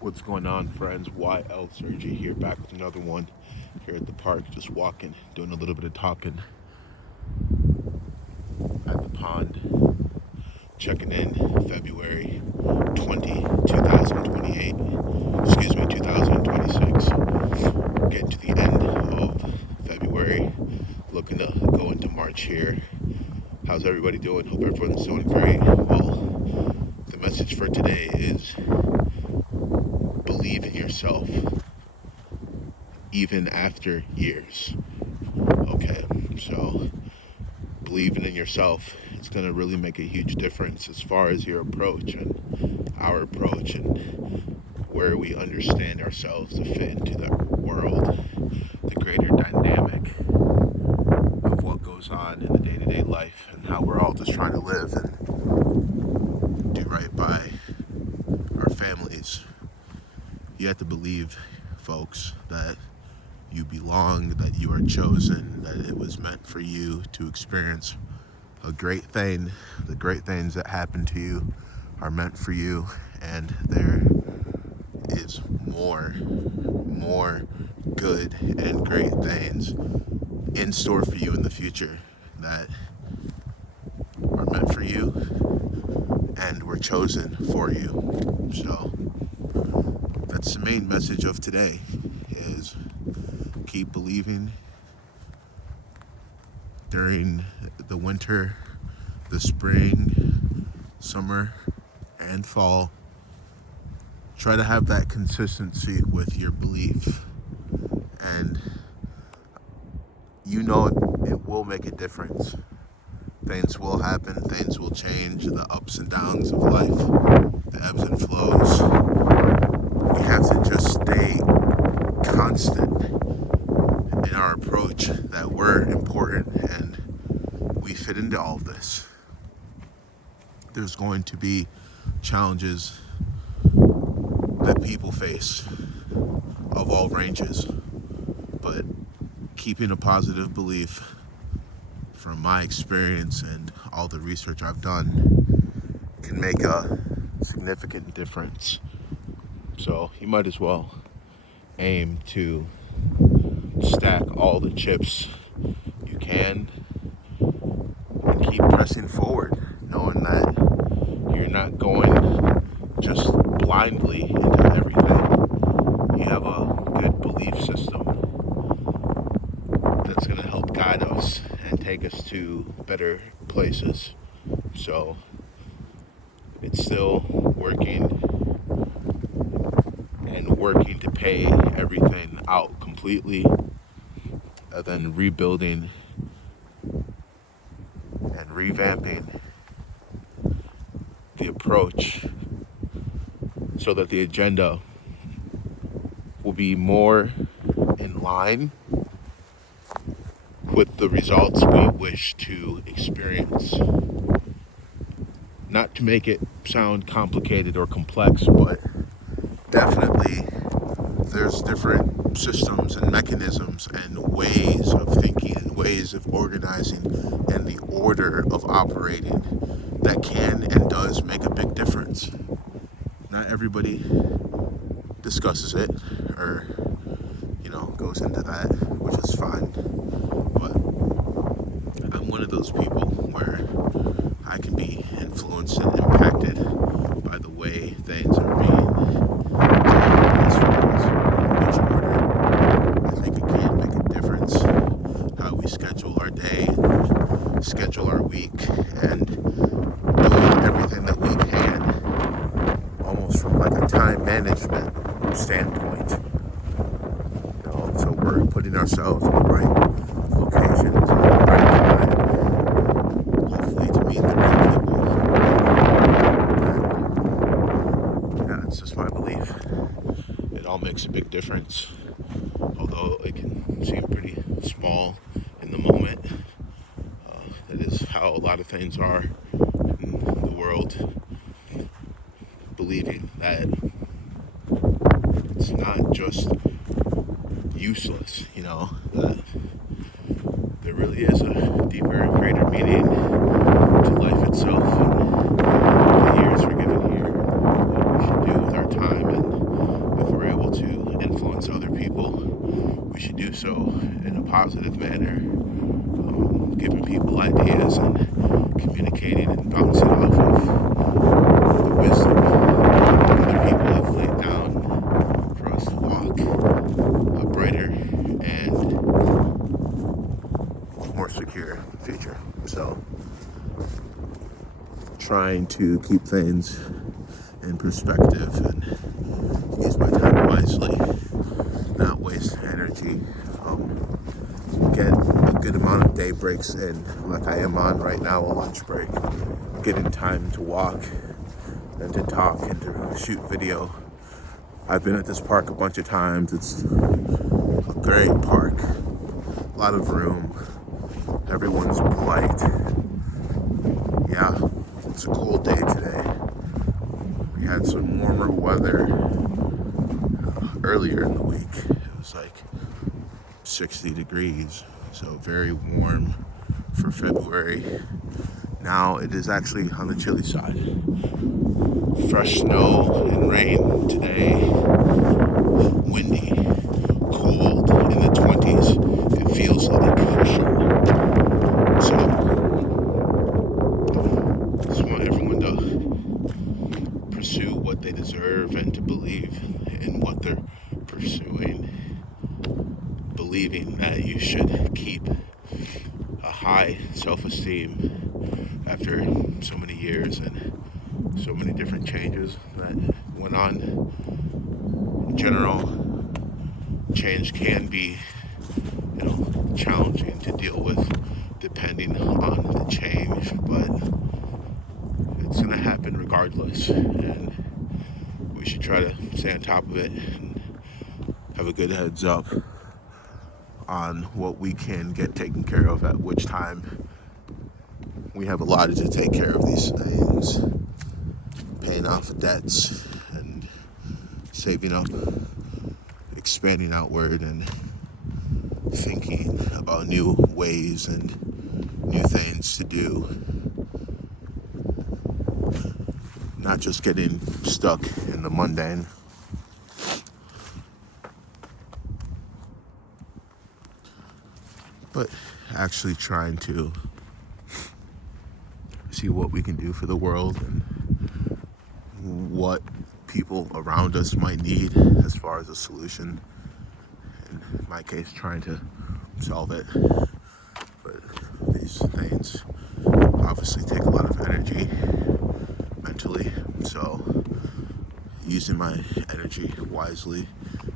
What's going on, friends? YL Sergi here, back with another one here at the park, just walking, doing a little bit of talking at the pond, checking in February 2028. Excuse me, 2026. Getting to the end of February, looking to go into March here. How's everybody doing? Hope everyone's doing great. Well, the message for today is believe in yourself even after years. Okay, so believing in yourself is going to really make a huge difference as far as your approach and our approach and where we understand ourselves to fit into the world, the greater dynamic of what goes on in the day-to-day life and how we're all just trying to live and do right by our families. You have to believe, folks, that you belong, that you are chosen, that it was meant for you to experience a great thing. The great things that happen to you are meant for you, and there is more good and great things in store for you in the future that are meant for you and were chosen for you. So that's the main message of today, is keep believing during the winter, the spring, summer, and fall. Try to have that consistency with your belief, and you know it will make a difference. Things will happen, things will change, the ups and downs of life, the ebbs and flows. We have to just stay constant in our approach, that we're important and we fit into all of this. There's going to be challenges that people face of all ranges, but keeping a positive belief, from my experience and all the research I've done, can make a significant difference. So you might as well aim to stack all the chips you can and keep pressing forward, knowing that you're not going just blindly into everything. You have a good belief system that's going to help guide us and take us to better places. So it's still working and working to pay everything out completely, and then rebuilding and revamping the approach so that the agenda will be more in line with the results we wish to experience. Not to make it sound complicated or complex, but definitely there's different systems and mechanisms and ways of thinking and ways of organizing and the order of operating that can and does make a big difference. Not everybody discusses it or, goes into that, which is fine. But I'm one of those people where I can be influenced and impacted by the way things are being done as far as which order. I think it can make a difference how we schedule our day, schedule our week, and doing everything that we can, almost from like a time management standpoint. So we're putting ourselves in the right locations at the right time, hopefully to meet the right people. And yeah, it's just my belief. It all makes a big difference, although it can seem pretty small in the moment. That is how a lot of things are in the world. Believing that it's not just useless, that there really is a deeper and greater meaning to life itself and the years we're given here, what we should do with our time and positive manner, giving people ideas and communicating and bouncing off of the wisdom other people have laid down for us to walk a brighter and more secure future. So, trying to keep things in perspective and use my time wisely, not waste energy, get a good amount of day breaks in, like I am on right now, a lunch break, getting time to walk and to talk and to shoot video. I've been at this park a bunch of times. It's a great park, a lot of room, everyone's polite. Yeah, it's a cold day today. We had some warmer weather earlier in the week. It was like 60 degrees, so very warm for February. Now it is actually on the chilly side. Fresh snow and rain today, windy, cold, in the 20s. It feels like for sure. So, just want everyone to pursue what they deserve and to believe in what they're pursuing. Believing that you should keep a high self-esteem after so many years and so many different changes that went on. In general, change can be, challenging to deal with depending on the change, but it's gonna happen regardless, and we should try to stay on top of it and have a good heads up on what we can get taken care of at which time. We have allotted to take care of these things, paying off debts and saving up, expanding outward and thinking about new ways and new things to do. Not just getting stuck in the mundane. But actually trying to see what we can do for the world and what people around us might need as far as a solution. In my case, trying to solve it. But these things obviously take a lot of energy mentally. So using my energy wisely,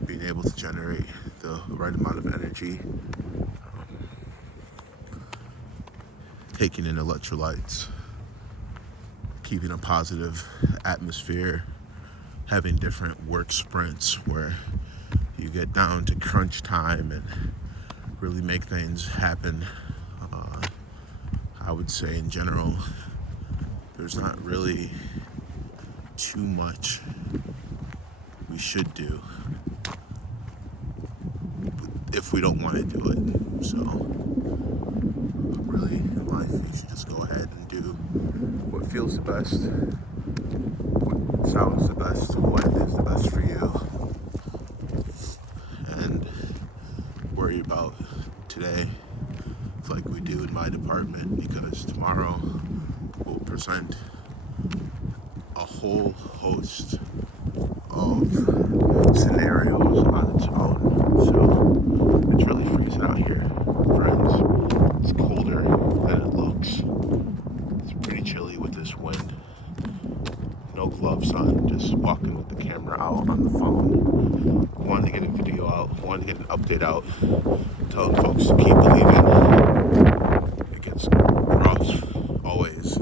being able to generate the right amount of energy, taking in electrolytes, keeping a positive atmosphere, having different work sprints where you get down to crunch time and really make things happen. I would say in general, there's not really too much we should do if we don't want to do it. So really in life, you should just go ahead and do what feels the best, what sounds the best, what is the best for you, and worry about today like we do in my department, because tomorrow we'll present a whole host of scenarios on its own. So it's really freezing out here, friends. It's colder than it looks. It's pretty chilly with this wind. No gloves on, just walking with the camera out on the phone. Wanted to get a video out, wanted to get an update out, telling folks to keep believing. It gets rough, always.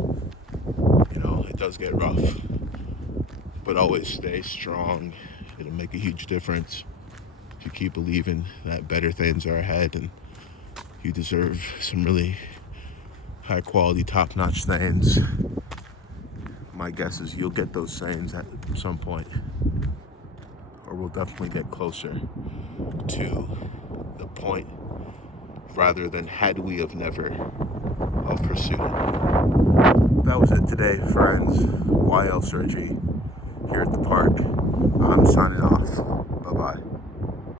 It does get rough, but always stay strong. It'll make a huge difference if you keep believing that better things are ahead and you deserve some really high quality, top-notch things. My guess is you'll get those things at some point, or we'll definitely get closer to the point rather than had we have never of pursued it. That was it today, friends. YL Sergi here at the park. I'm signing off.